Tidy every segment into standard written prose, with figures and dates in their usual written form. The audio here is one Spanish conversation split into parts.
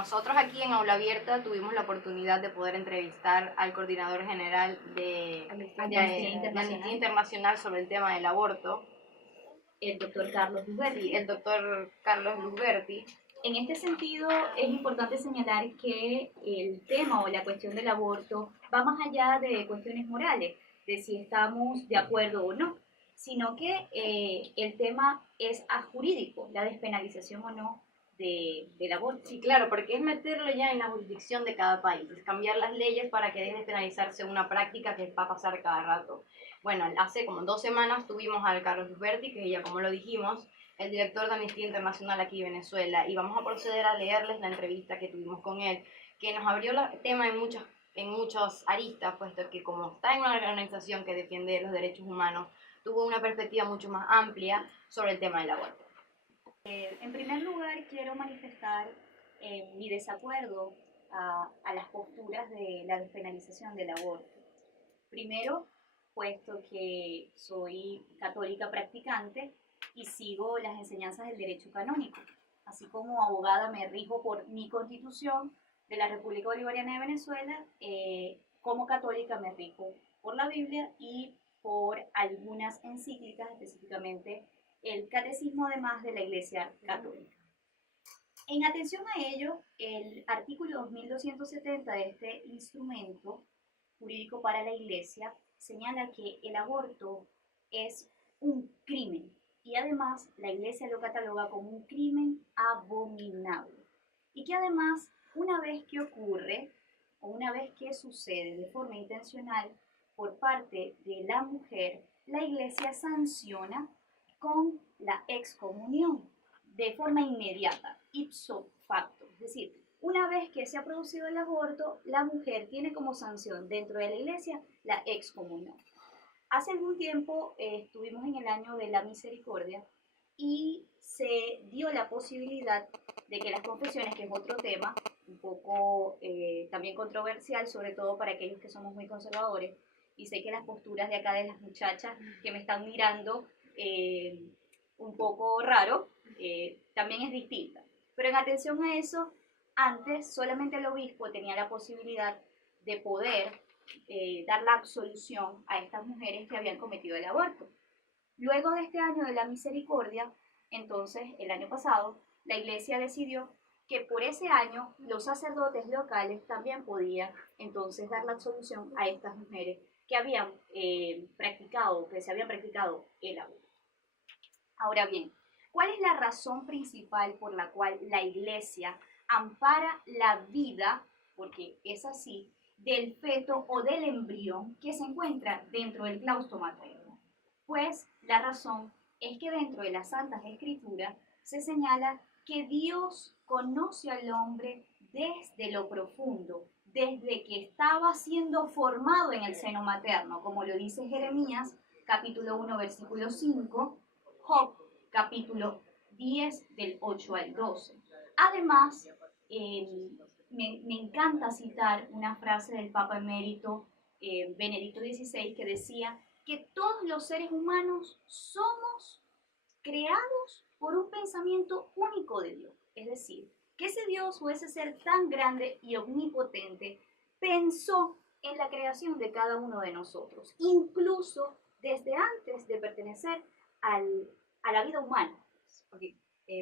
Nosotros aquí en Aula Abierta tuvimos la oportunidad de poder entrevistar al coordinador general de Amnistía Internacional sobre el tema del aborto, el doctor Carlos Luzberti. Sí, el doctor Carlos Luzberti. En este sentido, es importante señalar que el tema o la cuestión del aborto va más allá de cuestiones morales, de si estamos de acuerdo o no, sino que el tema es jurídico, la despenalización o no del aborto. Sí, claro, porque es meterlo ya en la jurisdicción de cada país, es cambiar las leyes para que deje de penalizarse una práctica que va a pasar cada rato. Bueno, hace como 2 semanas tuvimos al Carlos Luzberti, que ya como lo dijimos, el director de Amnistía Internacional aquí en Venezuela, y vamos a proceder a leerles la entrevista que tuvimos con él, que nos abrió el tema en muchas aristas, puesto que como está en una organización que defiende los derechos humanos, tuvo una perspectiva mucho más amplia sobre el tema del aborto. En primer lugar, quiero manifestar mi desacuerdo a las posturas de la despenalización del aborto. Primero, puesto que soy católica practicante y sigo las enseñanzas del derecho canónico. Así como abogada me rijo por mi constitución de la República Bolivariana de Venezuela, como católica me rijo por la Biblia y por algunas encíclicas, específicamente el Catecismo además de la Iglesia Católica. En atención a ello, el artículo 2270 de este instrumento jurídico para la Iglesia señala que el aborto es un crimen y además la Iglesia lo cataloga como un crimen abominable y que además una vez que ocurre o una vez que sucede de forma intencional por parte de la mujer, la Iglesia sanciona con la excomunión de forma inmediata, ipso facto, es decir, una vez que se ha producido el aborto, la mujer tiene como sanción dentro de la Iglesia la excomunión. Hace algún tiempo estuvimos en el año de la misericordia y se dio la posibilidad de que las confesiones, que es otro tema un poco también controversial, sobre todo para aquellos que somos muy conservadores, y sé que las posturas de acá de las muchachas que me están mirando un poco raro, también es distinta. Pero en atención a eso, antes solamente el obispo tenía la posibilidad de poder dar la absolución a estas mujeres que habían cometido el aborto. Luego de este año de la misericordia, entonces el año pasado, la Iglesia decidió que por ese año los sacerdotes locales también podían entonces dar la absolución a estas mujeres que habían que se habían practicado el aborto. Ahora bien, ¿cuál es la razón principal por la cual la Iglesia ampara la vida, porque es así, del feto o del embrión que se encuentra dentro del claustro materno? Pues la razón es que dentro de las Santas Escrituras se señala que Dios conoce al hombre desde lo profundo, desde que estaba siendo formado en el seno materno, como lo dice Jeremías, capítulo 1, versículo 5, Job, capítulo 10, del 8 al 12. Además, me encanta citar una frase del Papa Emérito Benedicto XVI que decía que todos los seres humanos somos creados por un pensamiento único de Dios. Es decir, que ese Dios o ese ser tan grande y omnipotente pensó en la creación de cada uno de nosotros, incluso desde antes de pertenecer a la vida humana. Okay.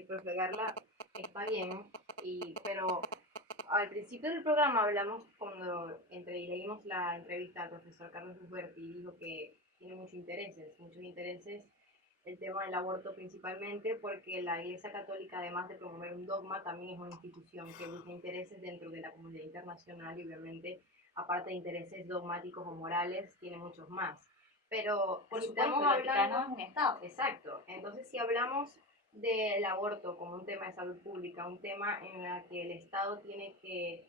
Profe Carla, está bien, pero al principio del programa hablamos cuando leímos la entrevista al profesor Carlos Luzberti y dijo que tiene muchos intereses el tema del aborto principalmente porque la Iglesia Católica, además de promover un dogma, también es una institución que busca intereses dentro de la comunidad internacional y obviamente, aparte de intereses dogmáticos o morales, tiene muchos más. Pero por si supuesto, estamos hablando es un Estado. Exacto. Entonces, si hablamos del aborto como un tema de salud pública, un tema en el que el Estado tiene que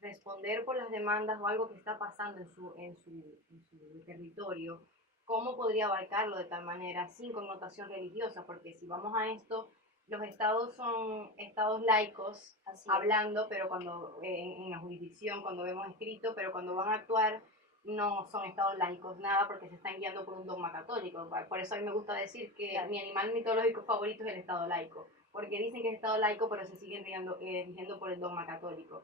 responder por las demandas o algo que está pasando en su territorio, ¿cómo podría abarcarlo de tal manera sin connotación religiosa? Porque si vamos a esto, los estados son estados laicos hablando, pero cuando en la jurisdicción, cuando vemos escrito, pero cuando van a actuar no son estados laicos nada porque se están guiando por un dogma católico. Por eso a mí me gusta decir que mi animal mitológico favorito es el estado laico, porque dicen que es Estado laico, pero se siguen rigiendo por el dogma católico.